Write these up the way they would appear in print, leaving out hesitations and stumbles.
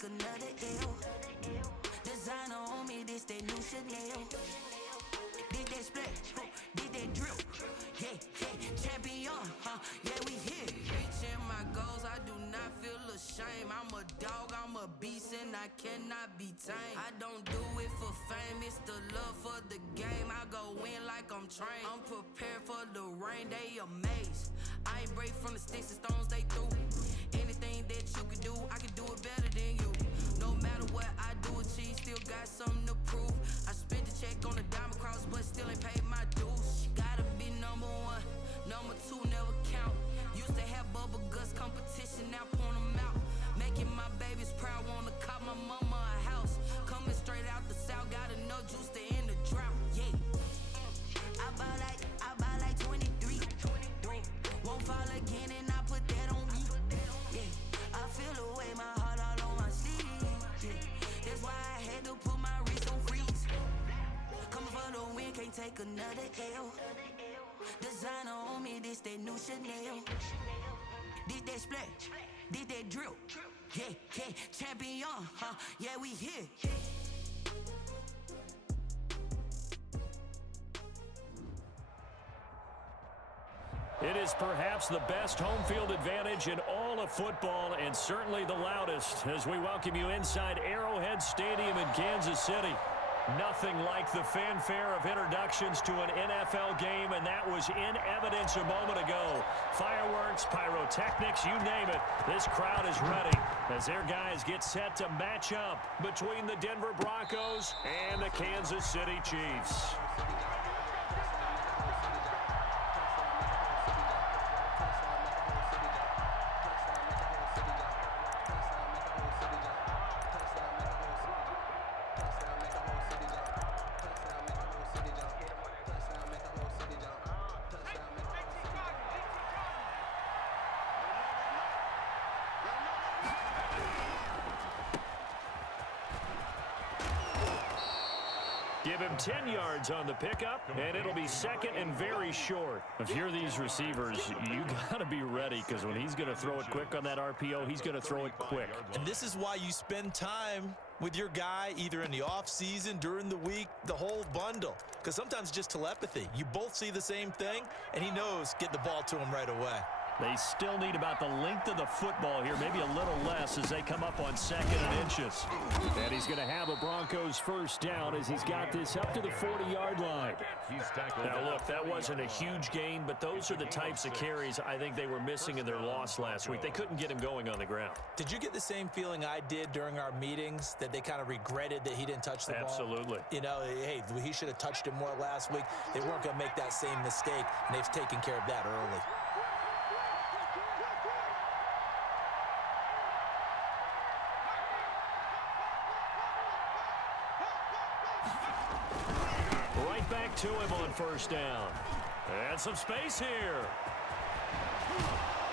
take another L. Designer on me, this that new Chanel. Did that split, did that drill. Yeah, champion, yeah, we here. Reaching my goals, I do not feel ashamed. I'm a dog, I'm a beast, and I cannot be tamed. I don't do it for fame, it's the love for the game. I go in like I'm trained. I'm prepared for the rain, they amazed. I ain't break from the sticks and stones they threw. Anything that you can do, I can do it better than you. No matter what I do, achieve, still got something to prove. I spent the check on the diamond cross, but still ain't paid my dues. Gotta be number one, number two never count. Used to have bubble guts competition, now point them out. Making my babies proud, wanna cop my mama a house. Coming straight out the south, got enough juice to end the drought. Yeah, I buy like 23. Won't fall again, and I put that on me. Yeah, I feel the way, my heart all on my sleeve. Yeah, that's why I had to put my wrist on freeze. Coming for the win, can't take another L. Designer on me, this that new Chanel. Did that split, did that drill. Yeah, champion, yeah, we here. It is perhaps the best home field advantage in all of football, and certainly the loudest, as we welcome you inside Arrowhead Stadium in Kansas City. Nothing like the fanfare of introductions to an NFL game, and that was in evidence a moment ago. Fireworks, pyrotechnics, you name it. This crowd is ready as their guys get set to match up between the Denver Broncos and the Kansas City Chiefs. Give him 10 yards on the pickup, and it'll be second and very short. If you're these receivers, you got to be ready, because when he's going to throw it quick on that RPO, he's going to throw it quick. And this is why you spend time with your guy either in the offseason, during the week, the whole bundle. Because sometimes just telepathy. You both see the same thing, and he knows get the ball to him right away. They still need about the length of the football here, maybe a little less as they come up on second and inches. And he's going to have a Broncos first down as he's got this up to the 40-yard line. Now, look, that wasn't a huge gain, but those are the types of carries I think they were missing in their loss last week. They couldn't get him going on the ground. Did you get the same feeling I did during our meetings, that they kind of regretted that he didn't touch the ball? Absolutely. You know, hey, he should have touched it more last week. They weren't going to make that same mistake, and they've taken care of that early. Back to him on first down. And some space here.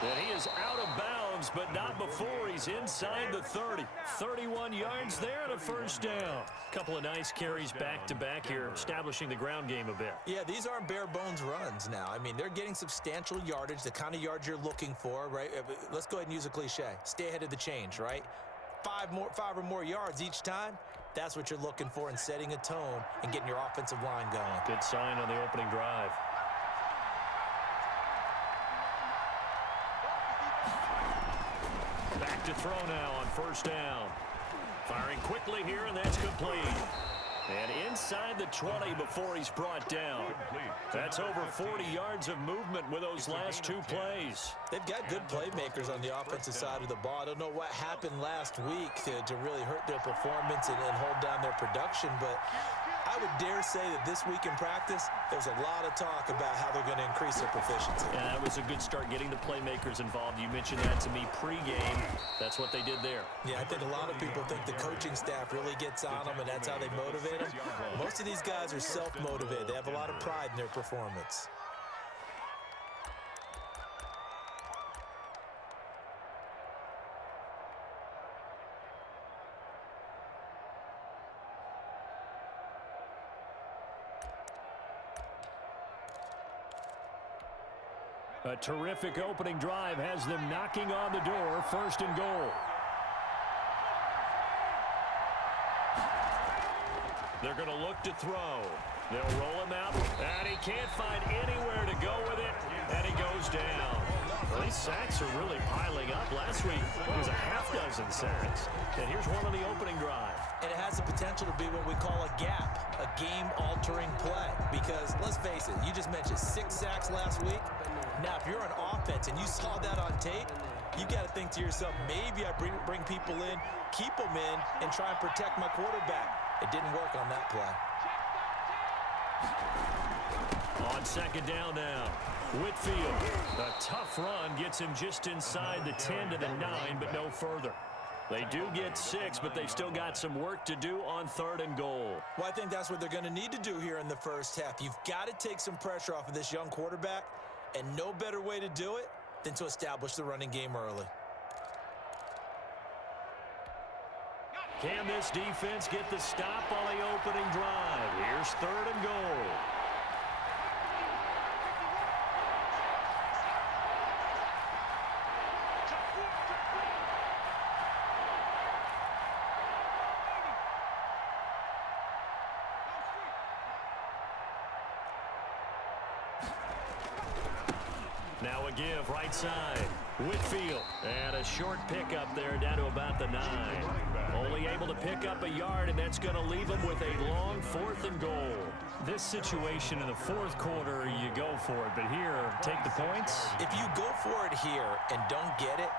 And he is out of bounds, but not before he's inside the 30. 31 yards there and a first down. Couple of nice carries back-to-back here, establishing the ground game a bit. Yeah, these aren't bare-bones runs now. I mean, they're getting substantial yardage, the kind of yards you're looking for, right? Let's go ahead and use a cliche. Stay ahead of the change, right? Five or more yards each time. That's what you're looking for in setting a tone and getting your offensive line going. Good sign on the opening drive. Back to throw now on first down. Firing quickly here, and that's complete. And inside the 20 before he's brought down. That's over 40 yards of movement with those last two plays. They've got good playmakers on the offensive side of the ball. I don't know what happened last week to really hurt their performance and hold down their production, but I would dare say that this week in practice, there's a lot of talk about how they're going to increase their proficiency. And that was a good start, getting the playmakers involved. You mentioned that to me pregame. That's what they did there. Yeah, I think a lot of people think the coaching staff really gets on them, and that's how they motivate them. Most of these guys are self-motivated. They have a lot of pride in their performance. A terrific opening drive has them knocking on the door, first and goal. They're going to look to throw. They'll roll him out, and he can't find anywhere to go with it, and he goes down. Well, these sacks are really piling up. Last week, it was a half-dozen sacks. And here's one on the opening drive. And it has the potential to be what we call a gap, a game-altering play. Because, let's face it, you just mentioned 6 sacks last week. Now, if you're on offense and you saw that on tape, you got to think to yourself, maybe I bring people in, keep them in, and try and protect my quarterback. It didn't work on that play. On second down now, Whitfield. A tough run gets him just inside the 10 to the 9, but no further. They do get 6, but they still got some work to do on 3rd and goal. Well, I think that's what they're going to need to do here in the first half. You've got to take some pressure off of this young quarterback, and no better way to do it than to establish the running game early. Can this defense get the stop on the opening drive? Here's 3rd and goal. Now a give right side. Whitfield. And a short pickup there down to about the 9. Only able to pick up a yard, and that's going to leave him with a long 4th and goal. This situation in the 4th quarter, you go for it. But here, take the points. If you go for it here and don't get it,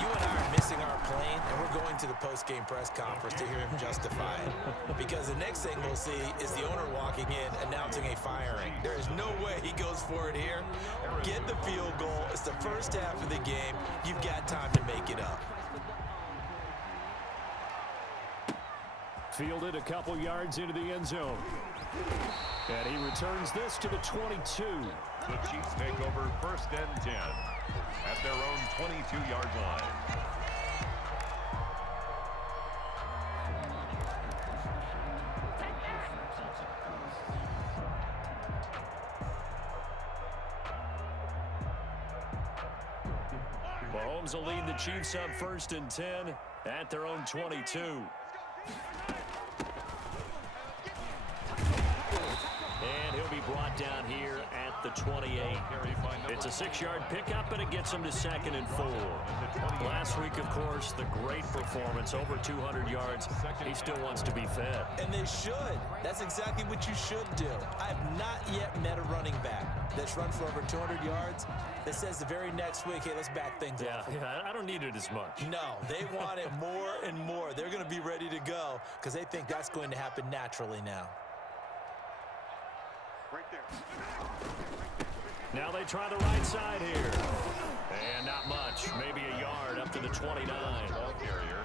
you and I are missing our plane, and we're going to the post-game press conference to hear him justify it. Because the next thing we'll see is the owner walking in announcing a firing. There is no way he goes for it here. Get the field goal. It's the first half of the game. You've got time to make it up. Fielded a couple yards into the end zone. And he returns this to the 22. The Chiefs take over 1st and 10 at their own 22-yard line. Mahomes will lead the Chiefs up 1st and 10 at their own 22. And he'll be brought down here at the 28. It's a 6-yard pickup, and it gets him to 2nd and 4. Last week, of course, the great performance, over 200 yards. He still wants to be fed. And they should. That's exactly what you should do. I have not yet met a running back that's run for over 200 yards that says the very next week, hey, let's back things up. Yeah, I don't need it as much. No, they want it more and more. They're going to be ready to go because they think that's going to happen naturally now. Now they try the right side here. And not much. Maybe a yard up to the 29. Ball carrier.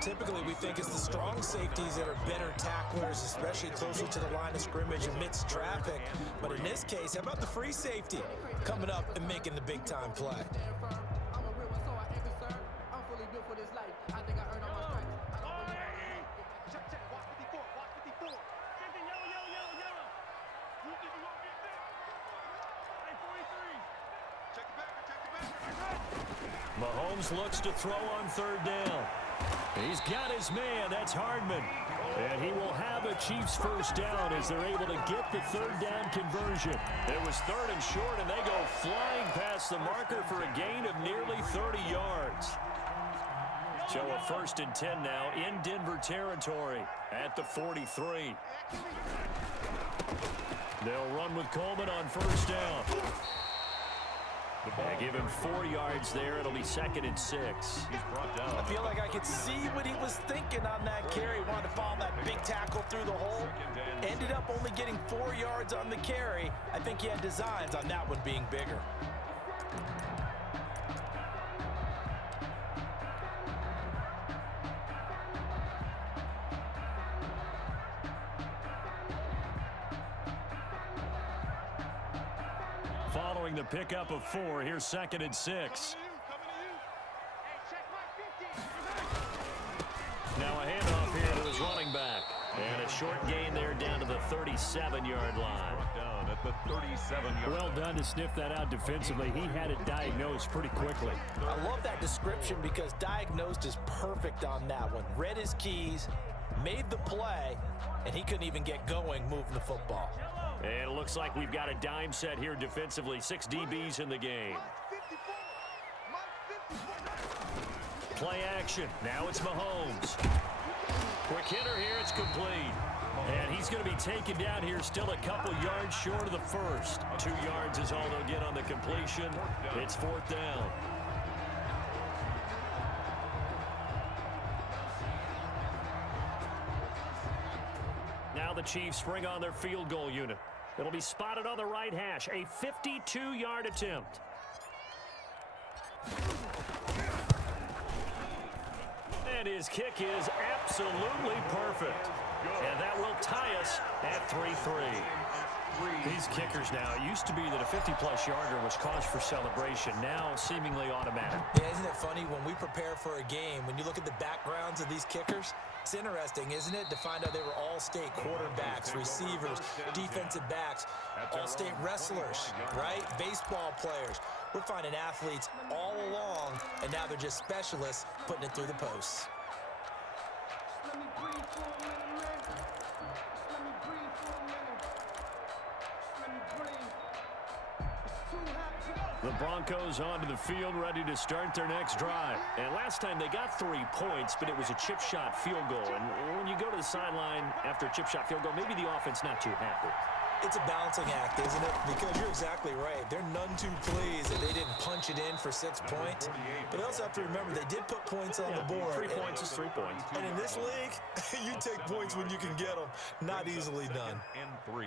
Typically, we think it's the strong safeties that are better tacklers, especially closer to the line of scrimmage amidst traffic. But in this case, how about the free safety coming up and making the big-time play? Mahomes looks to throw on 3rd down. He's got his man. That's Hardman. And he will have a Chiefs 1st down as they're able to get the 3rd down conversion. It was 3rd and short, and they go flying past the marker for a gain of nearly 30 yards. So a 1st and 10 now in Denver territory at the 43. They'll run with Coleman on 1st down. They give him 4 yards there. It'll be 2nd and 6. He's brought down. I feel like I could see what he was thinking on that carry. He wanted to follow that big tackle through the hole. Ended up only getting 4 yards on the carry. I think he had designs on that one being bigger. Following the pickup of 4, here's 2nd and 6. Now a handoff here to his running back. And a short gain there down to the 37-yard line. Down at the 37-yard. Well done to sniff that out defensively. He had it diagnosed pretty quickly. I love that description because diagnosed is perfect on that one. Read his keys, made the play, and he couldn't even get going moving the football. And it looks like we've got a dime set here defensively. 6 DBs in the game. Play action. Now it's Mahomes. Quick hitter here. It's complete. And he's going to be taken down here still a couple yards short of the first. 2 yards is all they'll get on the completion. It's 4th down. Now the Chiefs bring on their field goal unit. It'll be spotted on the right hash. A 52-yard attempt. And his kick is absolutely perfect. And that will tie us at 3-3. These kickers now, it used to be that a 50-plus yarder was cause for celebration. Now seemingly automatic. Yeah, isn't it funny when we prepare for a game, when you look at the backgrounds of these kickers, it's interesting, isn't it, to find out they were all-state quarterbacks, receivers, defensive backs, all-state wrestlers, right? Baseball players. We're finding athletes all along, and now they're just specialists putting it through the posts. The Broncos onto the field, ready to start their next drive. And last time they got 3 points, but it was a chip shot field goal. And when you go to the sideline after a chip shot field goal, maybe the offense not too happy. It's a balancing act, isn't it? Because you're exactly right. They're none too pleased that they didn't punch it in for 6 points. But they also have to remember they did put points on the board. 3 points is 3 points. And in this league, you take points when you can get them. Not easily done. And 3.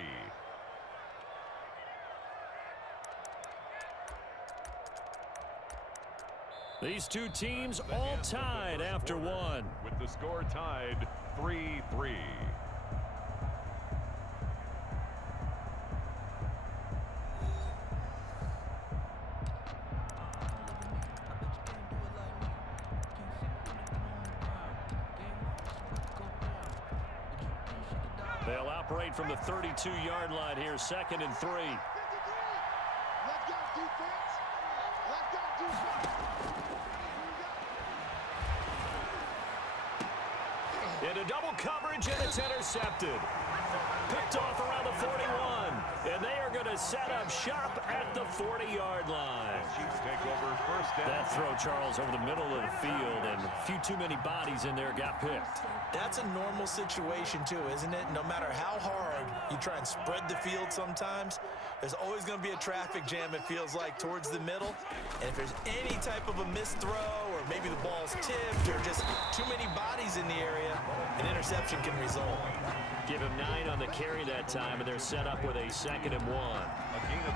These two teams all tied after 1. With the score tied 3-3. They'll operate from the 32-yard line here, 2nd and 3. Into double coverage, and it's intercepted. Picked off around the 41. And they are going to set up shop at the 40-yard line. Chiefs take over 1st down. That throw, Charles, over the middle of the field, and a few too many bodies in there got picked. That's a normal situation, too, isn't it? No matter how hard you try and spread the field sometimes, there's always going to be a traffic jam, it feels like, towards the middle. And if there's any type of a missed throw, or maybe the ball's tipped, or just too many bodies in the area, an interception can result. Give him 9 on the carry that time, and they're set up with a 2nd and 1.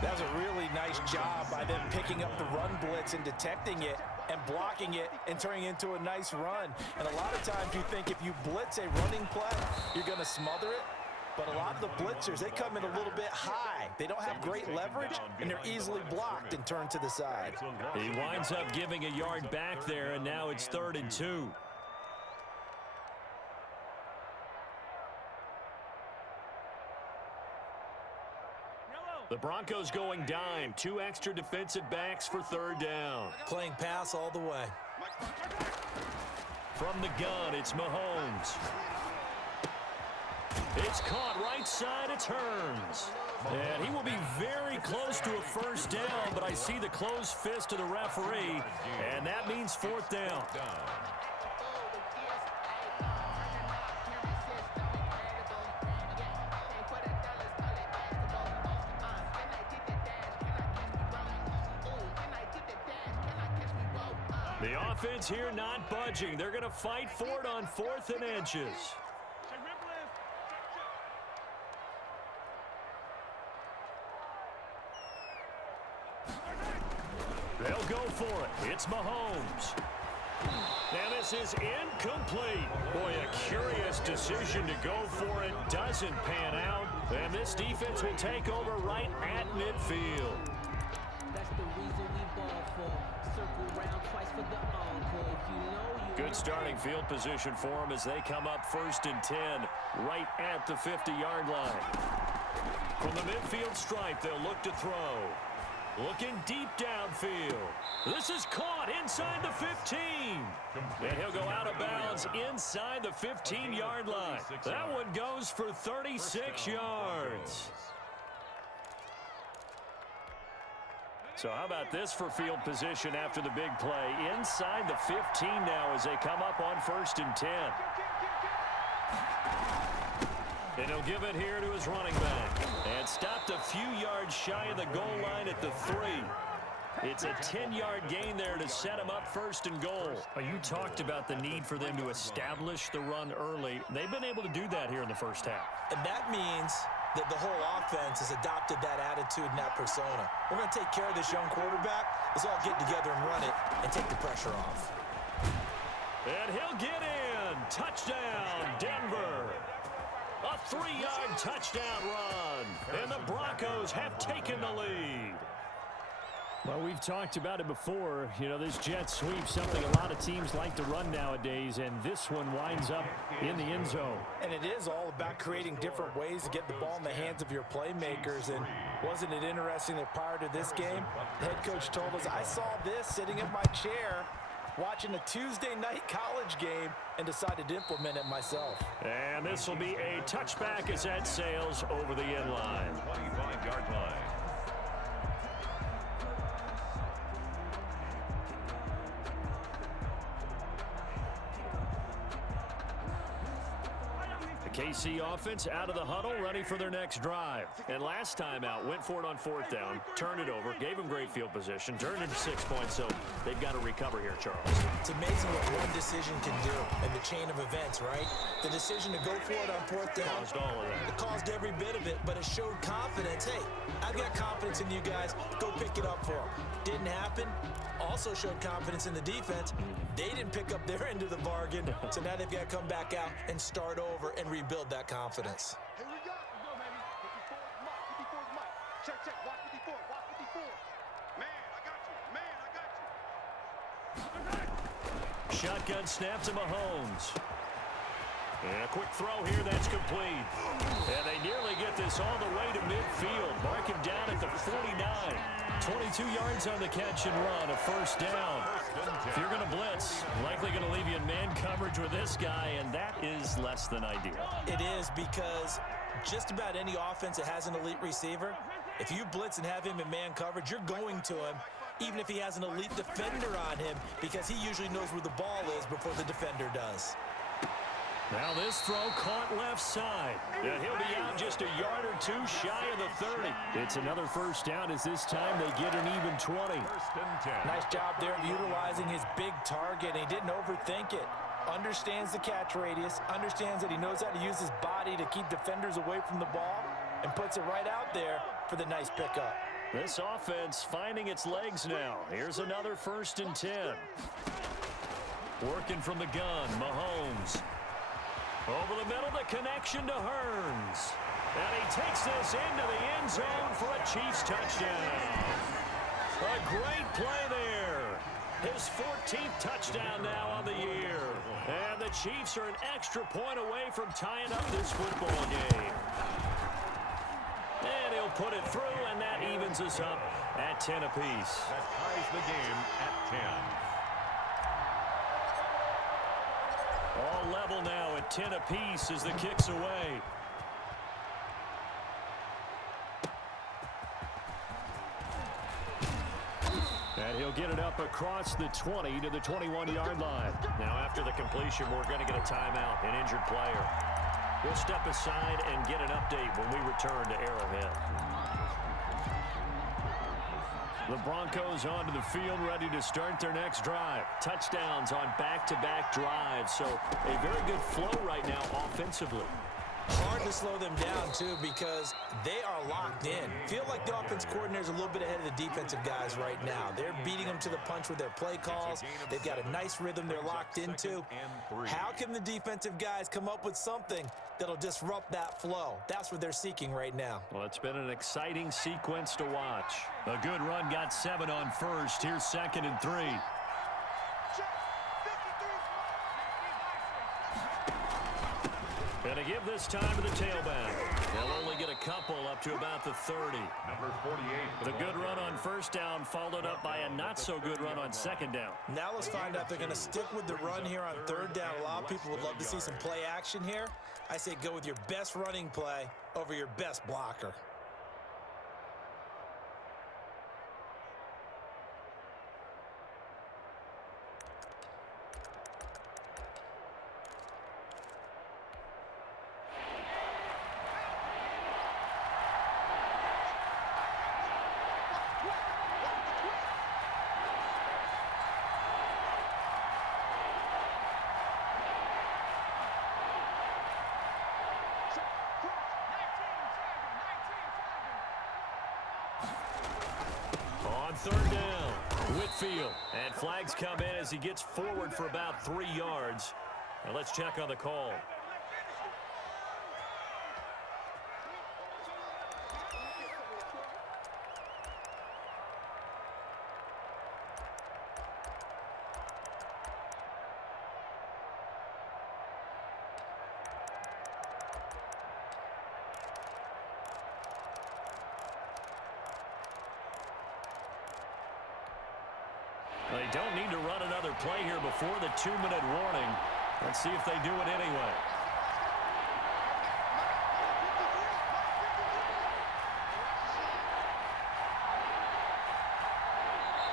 That was a really nice job by them picking up the run blitz and detecting it and blocking it and turning it into a nice run. And a lot of times you think if you blitz a running play, you're going to smother it. But a lot of the blitzers, they come in a little bit high. They don't have great leverage, and they're easily blocked and turned to the side. He winds up giving a yard back there, and now it's 3rd and 2. The Broncos going dime. 2 extra defensive backs for 3rd down. Playing pass all the way. From the gun, it's Mahomes. It's caught right side. It's Hearns. And he will be very close to a 1st down, but I see the closed fist of the referee, and that means 4th down. The offense here not budging. They're going to fight for it on 4th and inches. They'll go for it. It's Mahomes. And this is incomplete. Boy, a curious decision to go for it. Doesn't pan out. And this defense will take over right at midfield. That's the reason we ball for. Circle round twice for the encore. If you know you Good starting field position for them as they come up 1st and 10 right at the 50-yard line. From the midfield stripe, they'll look to throw. Looking deep downfield. This is caught inside the 15. And he'll go out of bounds inside the 15-yard line. That one goes for 36 yards. So how about this for field position after the big play? Inside the 15 now as they come up on 1st and 10. And he'll give it here to his running back. And stopped a few yards shy of the goal line at the 3. It's a 10-yard gain there to set him up 1st and goal. You talked about the need for them to establish the run early. They've been able to do that here in the first half. And that means that the whole offense has adopted that attitude and that persona. We're going to take care of this young quarterback. Let's all get together and run it and take the pressure off. And he'll get in. Touchdown, Denver. A 3-yard touchdown run. And the Broncos have taken the lead. Well, we've talked about it before. You know, this jet sweep, something a lot of teams like to run nowadays, and this one winds up in the end zone. And it is all about creating different ways to get the ball in the hands of your playmakers. And wasn't it interesting that prior to this game, the head coach told us, I saw this sitting in my chair watching a Tuesday night college game and decided to implement it myself. And this will be a touchback as that sails over the end line. 25-yard line. KC offense out of the huddle, ready for their next drive. And last time out, went for it on 4th down, turned it over, gave them great field position, turned into 6 points, so they've got to recover here, Charles. It's amazing what one decision can do in the chain of events, right? The decision to go for it on 4th down. Caused all of that. It caused every bit of it, but it showed confidence. Hey, I've got confidence in you guys. Go pick it up for them. Didn't happen. Also showed confidence in the defense. They didn't pick up their end of the bargain, so now they've got to come back out and start over and rebuild that confidence. Here we go. Let's go, baby. 54 is Mike. Check, check. Watch 54. Watch 54. Man, I got you. Man, I got you. Shotgun snap to Mahomes. And a quick throw here, that's complete. And they nearly get this all the way to midfield. Mark him down at the 49. 22 yards on the catch and run, a 1st down. If you're going to blitz, likely going to leave you in man coverage with this guy, and that is less than ideal. It is, because just about any offense that has an elite receiver, if you blitz and have him in man coverage, you're going to him, even if he has an elite defender on him, because he usually knows where the ball is before the defender does. Now this throw caught left side. And he'll be out just a yard or two shy of the 30. It's another 1st down as this time they get an even 20. 1st and 10. Nice job there of utilizing his big target. He didn't overthink it. Understands the catch radius. Understands that he knows how to use his body to keep defenders away from the ball. And puts it right out there for the nice pickup. This offense finding its legs now. Here's another 1st and 10. Working from the gun, Mahomes. Over the middle, the connection to Hearns. And he takes this into the end zone for a Chiefs touchdown. A great play there. His 14th touchdown now on the year. And the Chiefs are an extra point away from tying up this football game. And he'll put it through, and that evens us up at 10 apiece. That ties the game at 10. All level now at 10 apiece as the kick's away. And he'll get it up across the 20 to the 21-yard line. Now after the completion, we're going to get a timeout, an injured player. We'll step aside and get an update when we return to Arrowhead. The Broncos onto the field, ready to start their next drive. Touchdowns on back-to-back drives, so a very good flow right now offensively. Hard to slow them down, too, because they are locked in. Feel like the offense coordinator's a little bit ahead of the defensive guys right now. They're beating them to the punch with their play calls. They've got a nice rhythm they're locked into. How can the defensive guys come up with something that'll disrupt that flow? That's what they're seeking right now. Well, it's been an exciting sequence to watch. A good run got 7 on 1st. Here's 2nd and 3. Gonna give this time to the tailback. They'll only get a couple up to about the 30. Number 48. The good run on first down followed up by a not-so-good run on second down. Now let's find out if they're going to stick with the run here on third down. A lot of people would love to see some play action here. I say go with your best running play over your best blocker. Third down, Whitfield. And flags come in as he gets forward for about 3 yards. And let's check on the call. They don't need to run another play here before the 2-minute warning. Let's see if they do it anyway.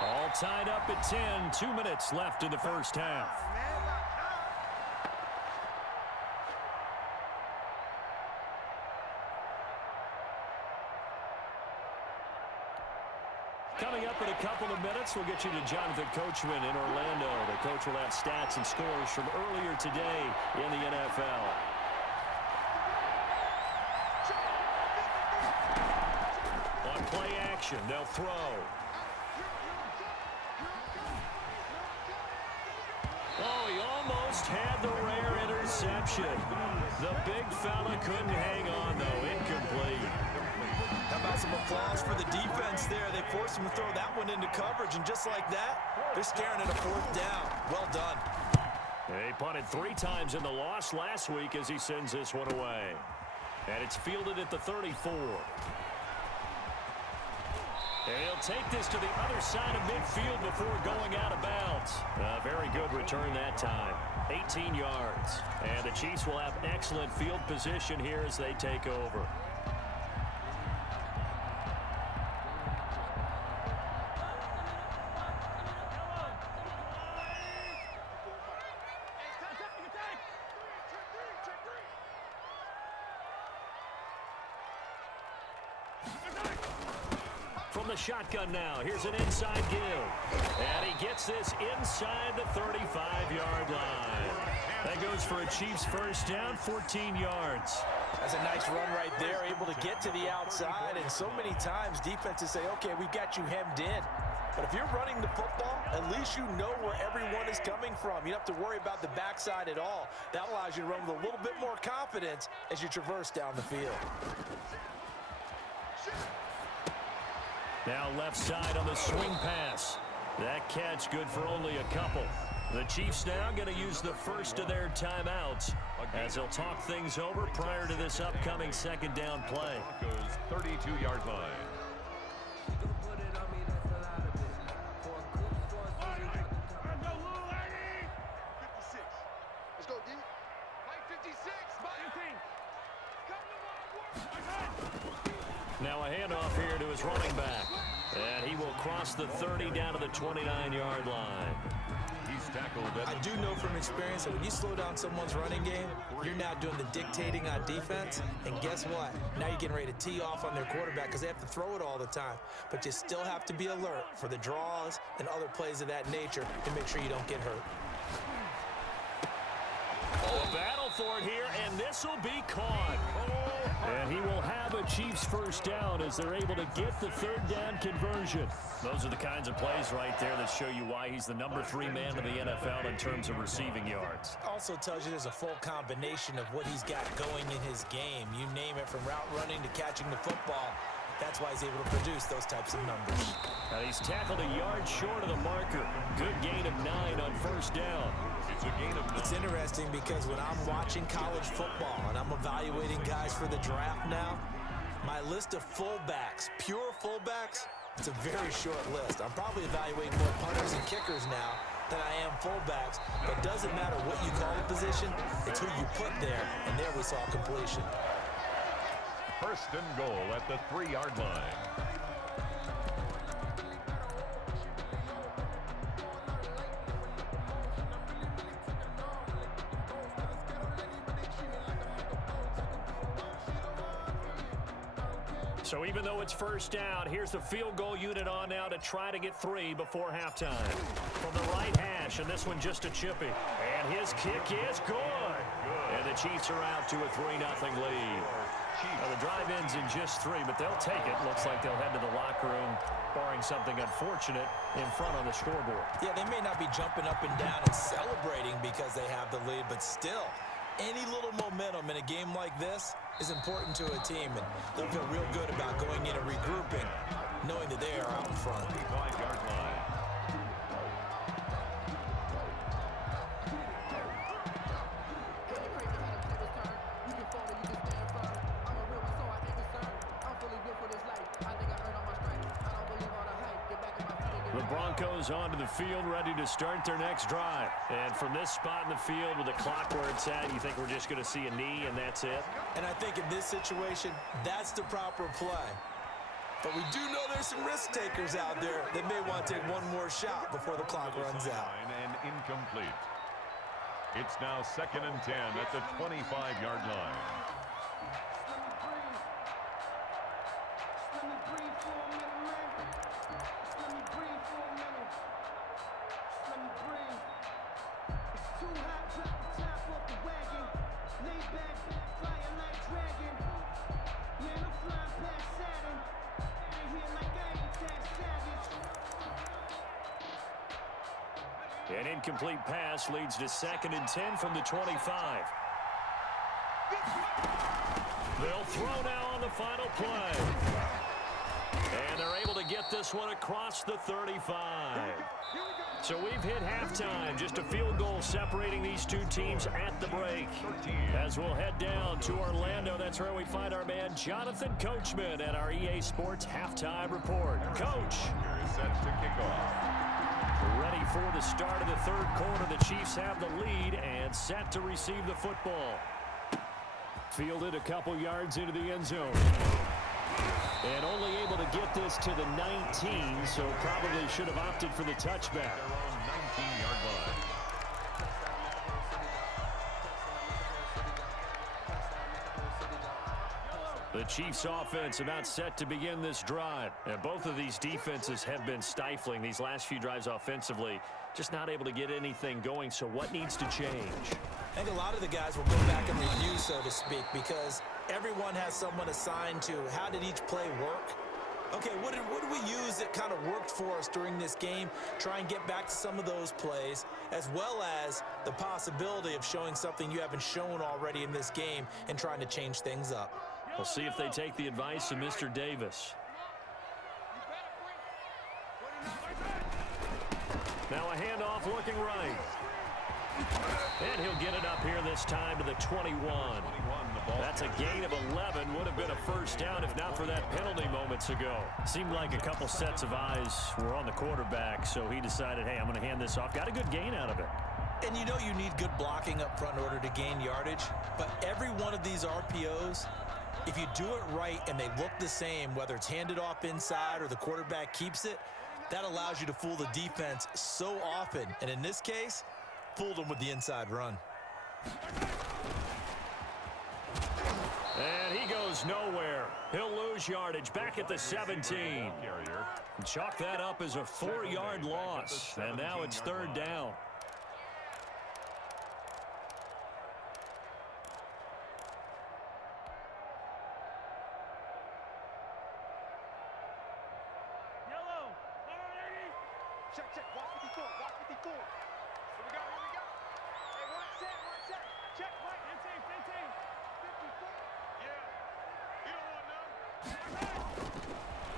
All tied up at 10. 2 minutes left in the first half. Coming up in a couple of minutes, we'll get you to Jonathan Coachman in Orlando. The coach will have stats and scores from earlier today in the NFL. On play action, they'll throw. Oh, he almost had the rare interception. The big fella couldn't hang on, though. Incomplete. How about some applause for the defense there? They forced him to throw that one into coverage, and just like that, they're staring at a fourth down. Well done. He punted 3 times in the loss last week as he sends this one away. And it's fielded at the 34. And he'll take this to the other side of midfield before going out of bounds. A very good return that time. 18 yards. And the Chiefs will have excellent field position here as they take over. From the shotgun now, here's an inside give. And he gets this inside the 35-yard line. That goes for a Chiefs first down, 14 yards. That's a nice run right there, able to get to the outside. And so many times defenses say, okay, we've got you hemmed in. But if you're running the football, at least you know where everyone is coming from. You don't have to worry about the backside at all. That allows you to run with a little bit more confidence as you traverse down the field. Now left side on the swing pass. That catch good for only a couple. The Chiefs now going to use the first of their timeouts as they'll talk things over prior to this upcoming second down play. Broncos 32-yard line. Let's go, D. Mike 56, Mike. Now a handoff here to his running back. And he will cross the 30 down to the 29-yard line. He's tackled. I do know from experience that when you slow down someone's running game, you're now doing the dictating on defense. And guess what? Now you're getting ready to tee off on their quarterback because they have to throw it all the time. But you still have to be alert for the draws and other plays of that nature to make sure you don't get hurt. Oh, battle for it here, and this will be caught. And he will have a Chiefs first down as they're able to get the third down conversion. Those are the kinds of plays right there that show you why he's the number 3 man in the NFL in terms of receiving yards. Also tells you there's a full combination of what he's got going in his game. You name it, from route running to catching the football. That's why he's able to produce those types of numbers. Now he's tackled a yard short of the marker. Good gain of 9 on first down. It's a gain of 9. It's interesting because when I'm watching college football and I'm evaluating guys for the draft now, my list of fullbacks, pure fullbacks, it's a very short list. I'm probably evaluating more punters and kickers now than I am fullbacks, but it doesn't matter what you call the position, it's who you put there, and there we saw completion. First and goal at the 3-yard line. So even though it's first down, here's the field goal unit on now to try to get 3 before halftime. From the right hash, and this one just a chippy. And his kick is good. And the Chiefs are out to a 3-0 lead. Now the drive ends in just 3, but they'll take it. Looks like they'll head to the locker room, barring something unfortunate, in front on the scoreboard. Yeah, they may not be jumping up and down and celebrating because they have the lead, but still, any little momentum in a game like this is important to a team, and they'll feel real good about going in and regrouping, knowing that they are out in front. 5-yard line. The Broncos onto the field, ready to start their next drive. And from this spot in the field with the clock where it's at, you think we're just going to see a knee and that's it? And I think in this situation, that's the proper play. But we do know there's some risk takers out there that may want to take one more shot before the clock runs out. And incomplete. It's now 2nd and 10 at the 25-yard line. An incomplete pass leads to 2nd and 10 from the 25. They'll throw now on the final play. And they're able to get this one across the 35. So we've hit halftime. Just a field goal separating these two teams at the break. As we'll head down to Orlando, that's where we find our man Jonathan Coachman at our EA Sports Halftime Report. Coach. You're set to kick off. Ready for the start of the third quarter. The Chiefs have the lead and set to receive the football. Fielded a couple yards into the end zone. And only able to get this to the 19, so probably should have opted for the touchback. Their own 19-yard line. The Chiefs offense about set to begin this drive. And both of these defenses have been stifling these last few drives offensively. Just not able to get anything going, so what needs to change? I think a lot of the guys will go back and review, so to speak, because everyone has someone assigned to how did each play work. Okay, what did we use that kind of worked for us during this game? Try and get back to some of those plays, as well as the possibility of showing something you haven't shown already in this game and trying to change things up. We'll see if they take the advice of Mr. Davis. Now a handoff looking right. And he'll get it up here this time to the 21. That's a gain of 11. Would have been a first down if not for that penalty moments ago. Seemed like a couple sets of eyes were on the quarterback, so he decided, hey, I'm going to hand this off. Got a good gain out of it. And you know you need good blocking up front in order to gain yardage, but every one of these RPOs, if you do it right and they look the same, whether it's handed off inside or the quarterback keeps it, that allows you to fool the defense so often. And in this case, fooled them with the inside run. And he goes nowhere. He'll lose yardage back at the 17. Chalk that up as a 4-yard loss. And now it's 3rd down. Check, watch 54, watch 54. Here we go. Hey, one set. Check, right. 15. 54. Yeah. You don't want none.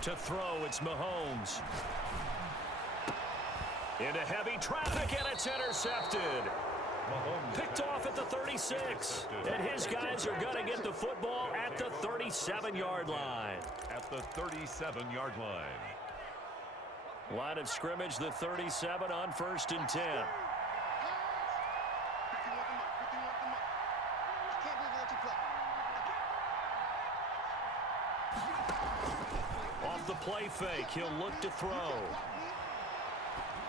To throw, it's Mahomes. Into heavy traffic, and it's intercepted. Picked off at the 36. And his guys are going to get the football at the 37-yard line. At the 37-yard line. Line of scrimmage, the 37 on 1st and 10. Off the play fake, he'll look to throw.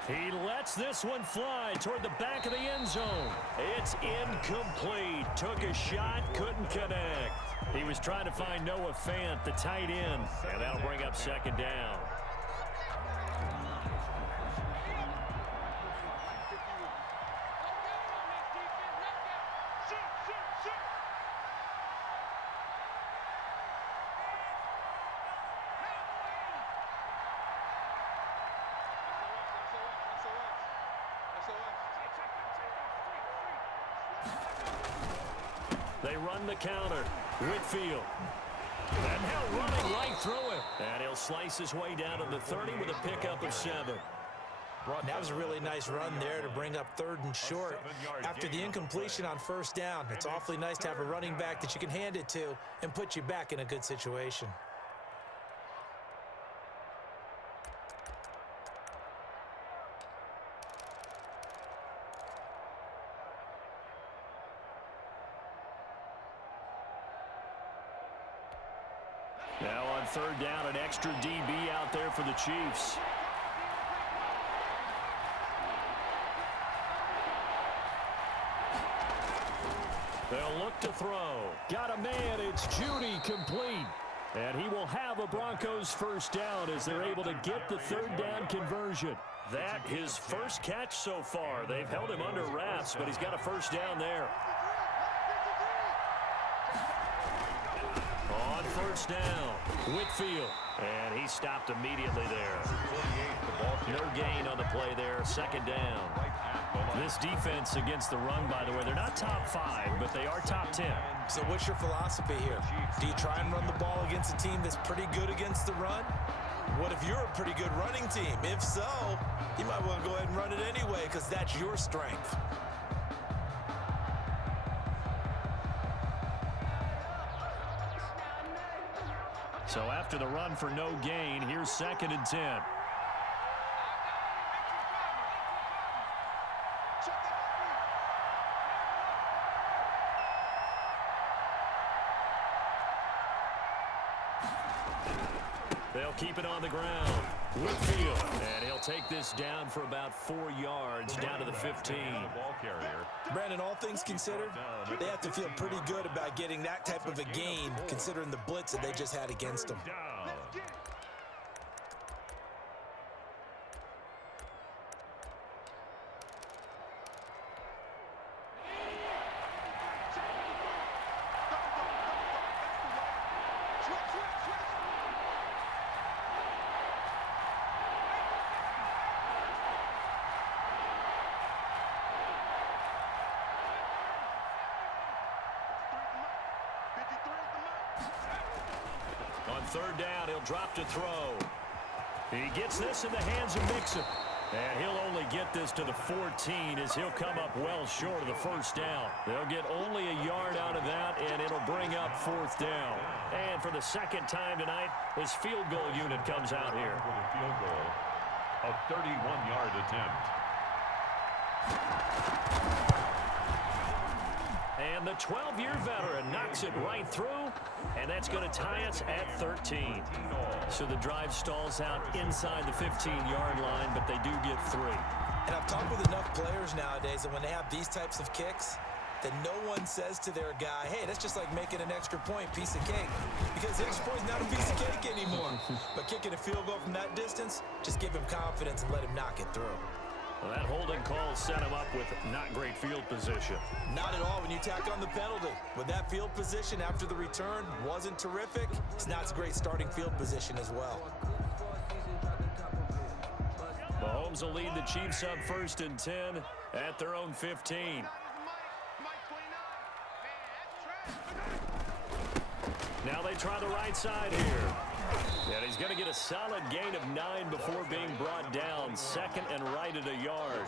He lets this one fly toward the back of the end zone. It's incomplete. Took a shot, couldn't connect. He was trying to find Noah Fant, the tight end, and that'll bring up 2nd down. They run the counter. Whitfield. And now running right through him. And he'll slice his way down to the 30 with a pickup of 7. That was a really nice run there to bring up 3rd and short. After the incompletion on 1st down, it's awfully nice to have a running back that you can hand it to and put you back in a good situation. Now on 3rd down, an extra DB out there for the Chiefs. They'll look to throw. Got a man. It's Judy, complete. And he will have a Broncos 1st down as they're able to get the 3rd down conversion. That his first catch so far. They've held him under wraps, but he's got a 1st down there. On 1st down, Whitfield. And he stopped immediately there. No gain on the play there. 2nd down. This defense against the run, by the way, they're not top 5, but they are top 10. So what's your philosophy here? Do you try and run the ball against a team that's pretty good against the run? What if you're a pretty good running team? If so, you might want to go ahead and run it anyway because that's your strength. So after the run for no gain, here's 2nd and 10. They'll keep it on the ground. Whitfield. And he'll take this down for about 4 yards, down to the 15. Brandon, all things considered, they have to feel pretty good about getting that type of a gain, considering the blitz that they just had against them. On 3rd down, he'll drop to throw. He gets this in the hands of Mixon. And he'll only get this to the 14 as he'll come up well short of the 1st down. They'll get only a yard out of that, and it'll bring up 4th down. And for the 2nd time tonight, his field goal unit comes out here. For the field goal, a 31-yard attempt. And the 12-year veteran knocks it right through, and that's going to tie us at 13. So the drive stalls out inside the 15-yard line, but they do get 3. And I've talked with enough players nowadays that when they have these types of kicks, that no one says to their guy, hey, that's just like making an extra point, piece of cake. Because the extra point's not a piece of cake anymore. But kicking a field goal from that distance, just give him confidence and let him knock it through. Well, that holding call set him up with not great field position. Not at all when you tack on the penalty. With that field position after the return wasn't terrific, it's not a great starting field position as well. Mahomes will lead the Chiefs up 1st and 10 at their own 15. Now they try the right side here. And he's going to get a solid gain of 9 before being brought down. Second and right at a yard.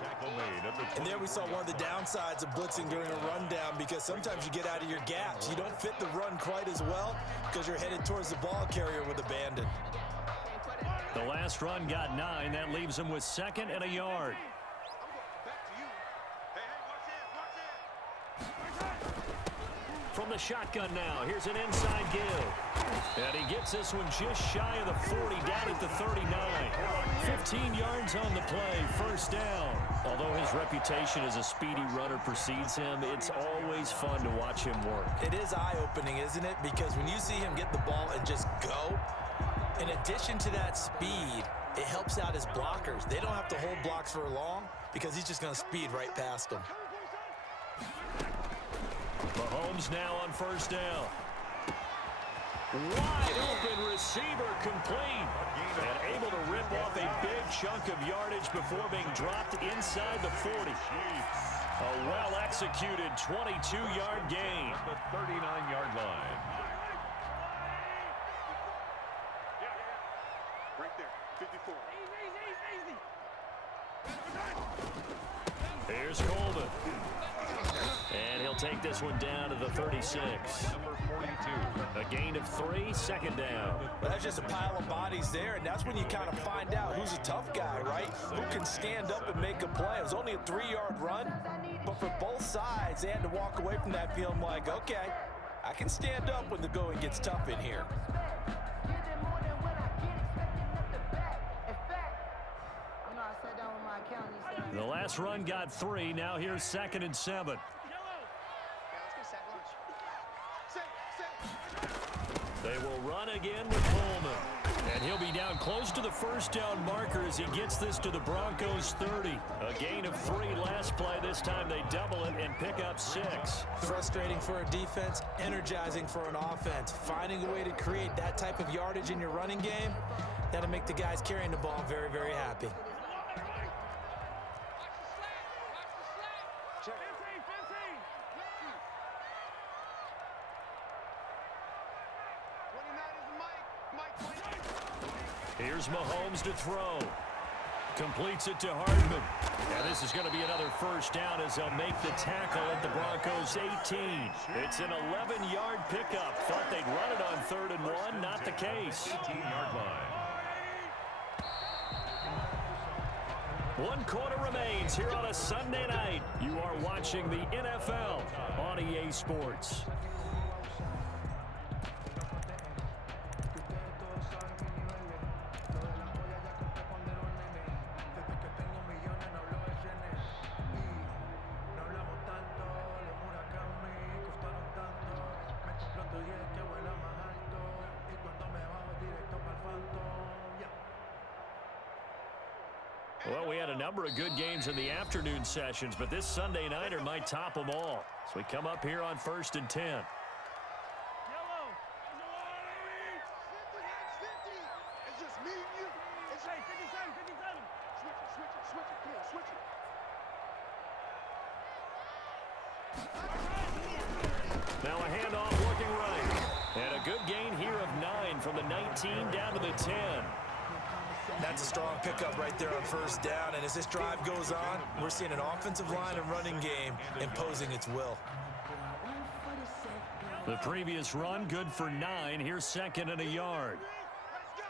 And there we saw one of the downsides of blitzing during a rundown, because sometimes you get out of your gaps. You don't fit the run quite as well because you're headed towards the ball carrier with abandon. The last run got 9. That leaves him with second and a yard. From the shotgun now, here's an inside give. And he gets this one just shy of the 40, down at the 39. 15 yards on the play, first down. Although his reputation as a speedy runner precedes him, it's always fun to watch him work. It is eye-opening, isn't it? Because when you see him get the ball and just go, in addition to that speed, it helps out his blockers. They don't have to hold blocks for long because he's just going to speed right past them. Mahomes now on first down. Wide open receiver, complete. And able to rip off a big chunk of yardage before being dropped inside the 40. A well-executed 22-yard gain. The 39-yard line. Right there, 54. Here's Coleman. And he'll take this one down to the 36. Number 42. A gain of 3, second down. Well, that's just a pile of bodies there, and that's when you kind of find out who's a tough guy, right? Who can stand up and make a play. It was only a 3-yard run, but for both sides, they had to walk away from that feeling like, okay, I can stand up when the going gets tough in here. The last run got 3. Now here's second and 7. They will run again with Coleman. And he'll be down close to the first down marker as he gets this to the Broncos 30. A gain of 3 last play. This time they double it and pick up 6. Frustrating for a defense, energizing for an offense. Finding a way to create that type of yardage in your running game, that'll make the guys carrying the ball very, very happy. Here's Mahomes to throw. Completes it to Hardman. And this is going to be another first down as they'll make the tackle at the Broncos 18. It's an 11-yard pickup. Thought they'd run it on 3rd and 1. Not the case. 18-yard line. 1 quarter remains here on a Sunday night. You are watching the NFL on EA Sports. Well, we had a number of good games in the afternoon sessions, but this Sunday nighter might top them all. So we come up here on 1st and 10. It's just me and you. It's 57, 57. Switch it. Come on, switch it. Now a handoff looking right. And a good gain here of 9 from the 19 down to the 10. That's a strong pickup right there on first down, and as this drive goes on, we're seeing an offensive line and running game imposing its will. The previous run good for 9. Here's second and a yard. Let's go,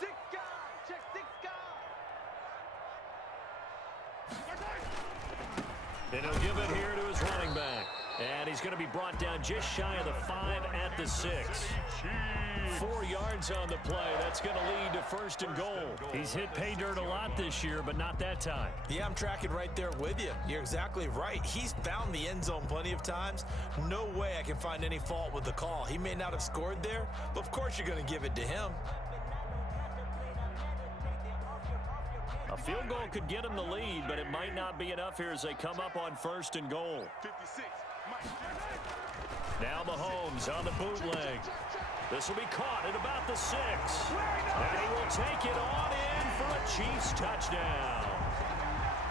baby. 6 guys. Check 6 guys. And he'll give it here to his running back. And he's going to be brought down just shy of the 5 at the 6. 4 yards on the play. That's going to lead to 1st and goal. He's hit pay dirt a lot this year, but not that time. Yeah, I'm tracking right there with you. You're exactly right. He's found the end zone plenty of times. No way I can find any fault with the call. He may not have scored there, but of course you're going to give it to him. A field goal could get him the lead, but it might not be enough here as they come up on 1st and goal. 56. Now Mahomes on the bootleg. This will be caught at about the 6. And he will take it on in for a Chiefs touchdown.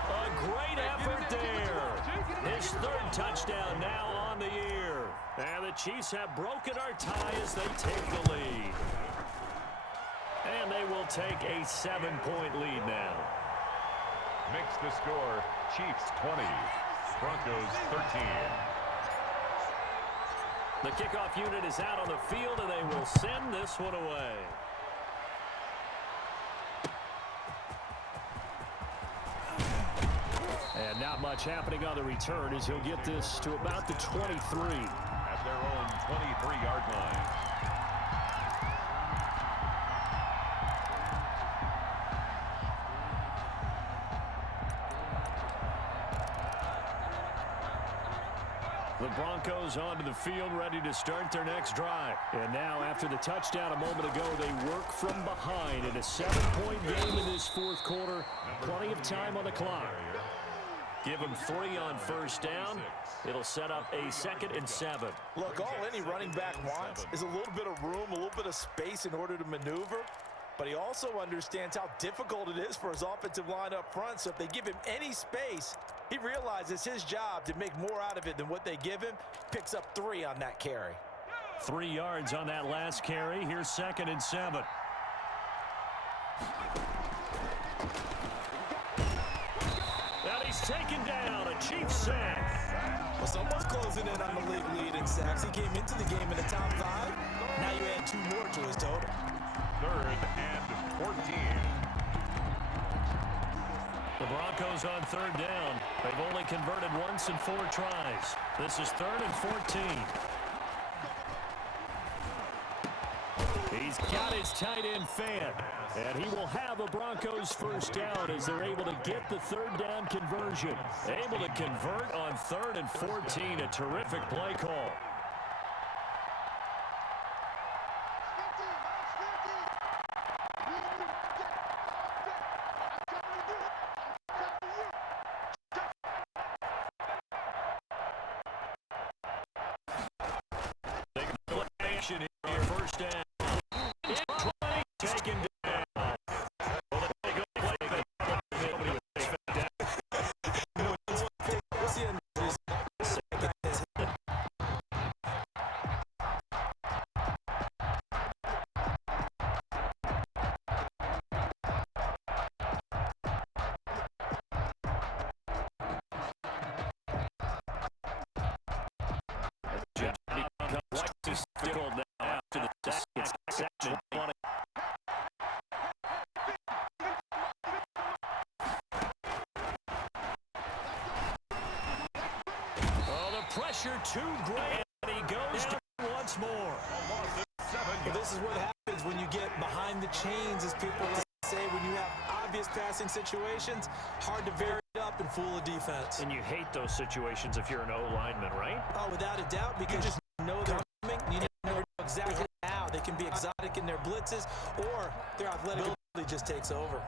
A great effort there. His 3rd touchdown now on the year. And the Chiefs have broken our tie as they take the lead. And they will take a 7-point lead now. Makes the score Chiefs 20, Broncos 13. The kickoff unit is out on the field, and they will send this one away. And not much happening on the return as he'll get this to about the 23. At their own 23-yard line. The Broncos onto the field, ready to start their next drive. And now, after the touchdown a moment ago, they work from behind in a 7-point game in this fourth quarter. Plenty of time on the clock. Give them 3 on first down. It'll set up a 2nd and 7. Look, all any running back wants is a little bit of room, a little bit of space in order to maneuver. But he also understands how difficult it is for his offensive line up front. So if they give him any space, he realizes his job to make more out of it than what they give him. Picks up 3 on that carry. 3 yards on that last carry. Here's 2nd and 7. And he's taken down. A Chiefs sack. Well, someone's closing in on the league lead in sacks. He came into the game in the top 5. Now you add 2 more to his total. 3rd and 14. The Broncos on 3rd down. They've only converted once in 4 tries. This is 3rd and 14. He's got his tight end fan. And he will have a Broncos first down as they're able to get the 3rd down conversion. Able to convert on 3rd and 14. A terrific play call. Here, first down. Taken down. Well, they go play after the second. Oh, the pressure too great, and he goes down once more. Well, this is what happens when you get behind the chains, as people say, when you have obvious passing situations. Hard to vary it up and fool a defense. And you hate those situations if you're an O-lineman, right? Oh, without a doubt, because you just know they're coming. You never know exactly how. They can be exotic in their blitzes, or their athletic ability just takes over.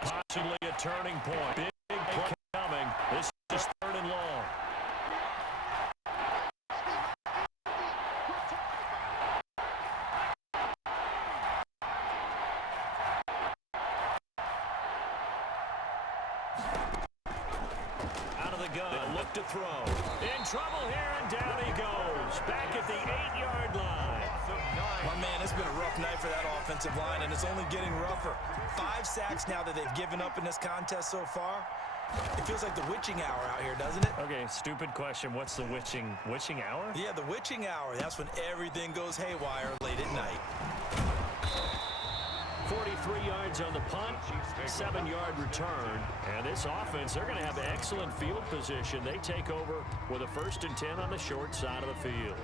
Possibly a turning point. Big play coming. This is 3rd and long. Out of the gun. Look to throw. In trouble here, and down he goes. Back at the 8-yard line. My man, it's been a rough night for that offensive line, and it's only getting rougher. 5 sacks now that they've given up in this contest so far. It feels like the witching hour out here, doesn't it? Okay, stupid question. What's the witching hour? Yeah, the witching hour. That's when everything goes haywire late at night. 43 yards on the punt, 7-yard return. And this offense, they're going to have excellent field position. They take over with a 1st and 10 on the short side of the field.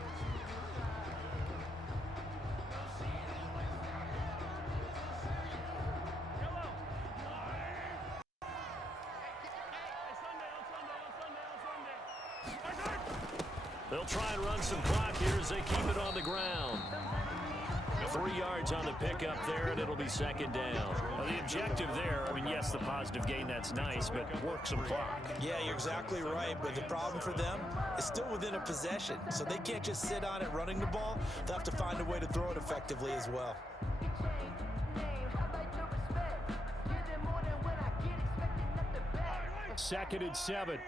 They'll try and run some clock here as they keep it on the ground. 3 yards on the pickup there, and it'll be 2nd down. Well, the objective there, I mean, yes, the positive gain, that's nice, but work some clock. Yeah, you're exactly right, but the problem for them is still within a possession, so they can't just sit on it running the ball. They'll have to find a way to throw it effectively as well. Second and 7.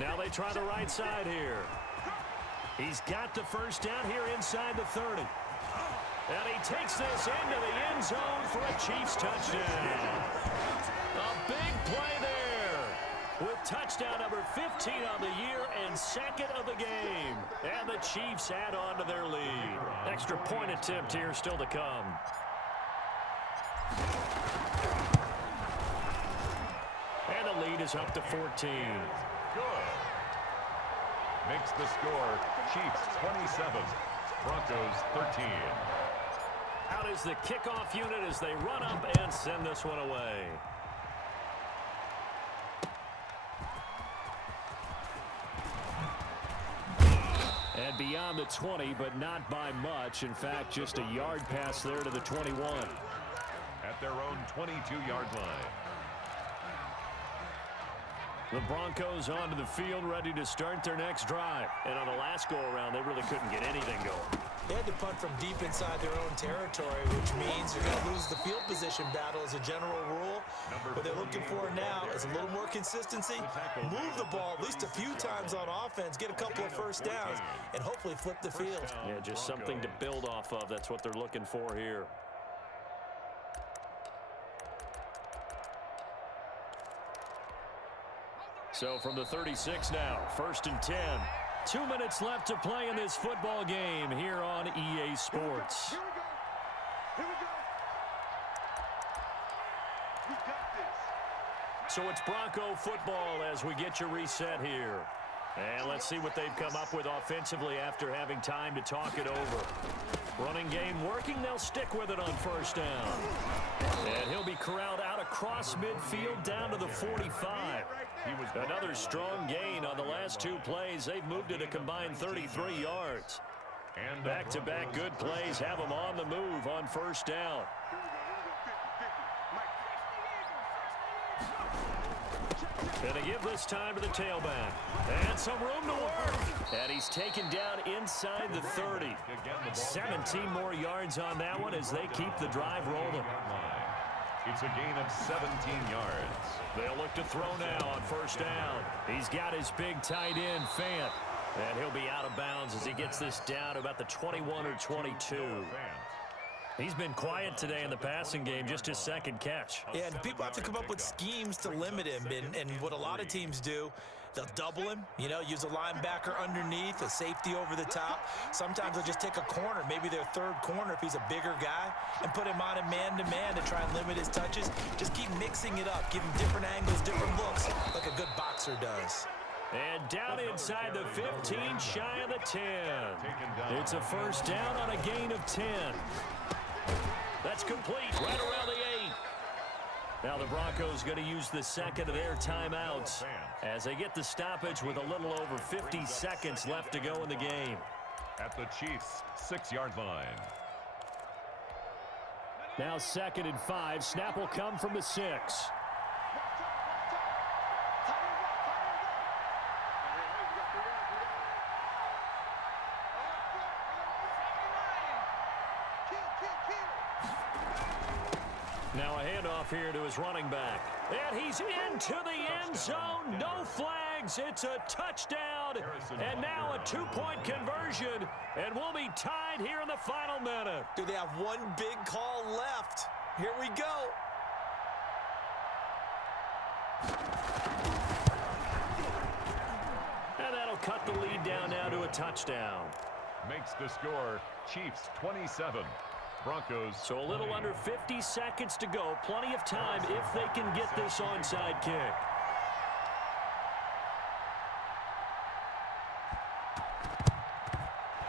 Now they try the right side here. He's got the first down here inside the 30. And he takes this into the end zone for a Chiefs touchdown. A big play there with touchdown number 15 on the year and second of the game. And the Chiefs add on to their lead. Extra point attempt here still to come. And the lead is up to 14. Good. Makes the score Chiefs 27, Broncos 13. Out is the kickoff unit as they run up and send this one away. And beyond the 20, but not by much. In fact, just a yard pass there to the 21. At their own 22-yard line. The Broncos onto the field, ready to start their next drive. And on the last go-around, they really couldn't get anything going. They had to punt from deep inside their own territory, which means you're going to lose the field position battle as a general rule. What they're looking for now is a little more consistency, move the ball at least a few times on offense, get a couple of first downs, and hopefully flip the field. Yeah, just something to build off of. That's what they're looking for here. So from the 36 now, 1st and 10. 2 minutes left to play in this football game here on EA Sports. Here we go. Here we go. We got this. So it's Bronco football as we get you reset here. And let's see what they've come up with offensively after having time to talk it over. Running game working. They'll stick with it on first down. And he'll be corralled out across midfield down to the 45. Another strong gain on the last 2 plays. They've moved it a combined 33 yards. And back-to-back good plays have them on the move on first down. And they give this time to the tailback. And some room to work. And he's taken down inside the 30. 17 more yards on that one as they keep the drive rolling. It's a gain of 17 yards. They'll look to throw now on first down. He's got his big tight end, Fant. And he'll be out of bounds as he gets this down to about the 21 or 22. He's been quiet today in the passing game, just his second catch. Yeah, and people have to come up with schemes to limit him. And what a lot of teams do, they'll double him, you know, use a linebacker underneath, a safety over the top. Sometimes they'll just take a corner, maybe their third corner if he's a bigger guy, and put him on a man-to-man to try and limit his touches. Just keep mixing it up, give him different angles, different looks, like a good boxer does. And down inside the 15, shy of the 10. It's a first down on a gain of 10. That's complete right around the 8. Now the Broncos going to use the second of their timeouts as they get the stoppage with a little over 50 seconds left to go in the game. At the Chiefs' 6-yard line. Now 2nd and 5. Snap will come from the 6. Now a handoff here to his running back. And he's into the end zone. No flags. It's a touchdown. And now a 2-point conversion. And we'll be tied here in the final minute. Do they have one big call left? Here we go. And that'll cut the lead down now to a touchdown. Makes the score Chiefs 27. Broncos. So a little under 50 seconds to go. Plenty of time if they can get this onside kick.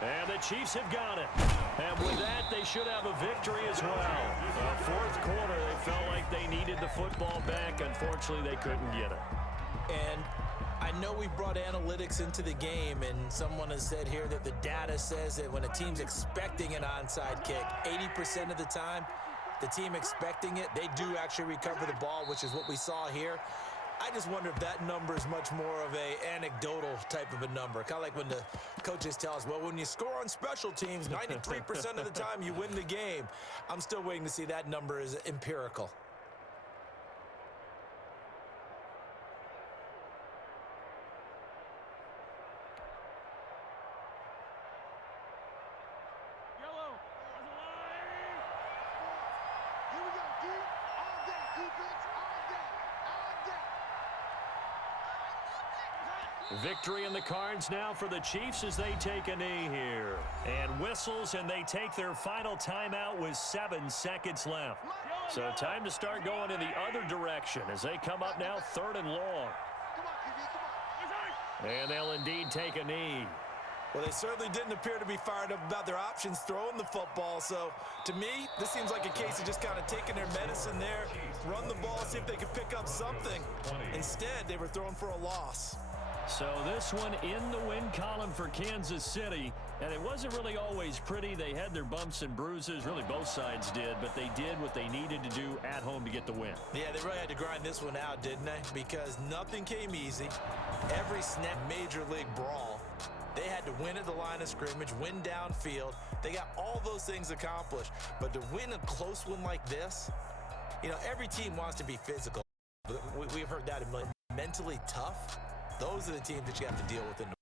And the Chiefs have got it. And with that, they should have a victory as well. Fourth quarter, they felt like they needed the football back. Unfortunately, they couldn't get it. And I know we've brought analytics into the game, and someone has said here that the data says that when a team's expecting an onside kick, 80% of the time, the team expecting it, they do actually recover the ball, which is what we saw here. I just wonder if that number is much more of a anecdotal type of a number. Kind of like when the coaches tell us, well, when you score on special teams, 93% of the time you win the game. I'm still waiting to see that number is empirical. Victory in the cards now for the Chiefs as they take a knee here. And whistles, and they take their final timeout with 7 seconds left. So time to start going in the other direction as they come up now 3rd and long. And they'll indeed take a knee. Well, they certainly didn't appear to be fired up about their options throwing the football. So, to me, this seems like a case of just kind of taking their medicine there, run the ball, see if they could pick up something. Instead, they were throwing for a loss. So this one in the win column for Kansas City, and it wasn't really always pretty. They had their bumps and bruises, really both sides did, but they did what they needed to do at home to get the win. Yeah, they really had to grind this one out, didn't they? Because nothing came easy. Every snap, major league brawl. They had to win at the line of scrimmage, win downfield. They got all those things accomplished. But to win a close one like this, you know, every team wants to be physical. We've heard that a million. Mentally tough, those are the teams that you have to deal with in the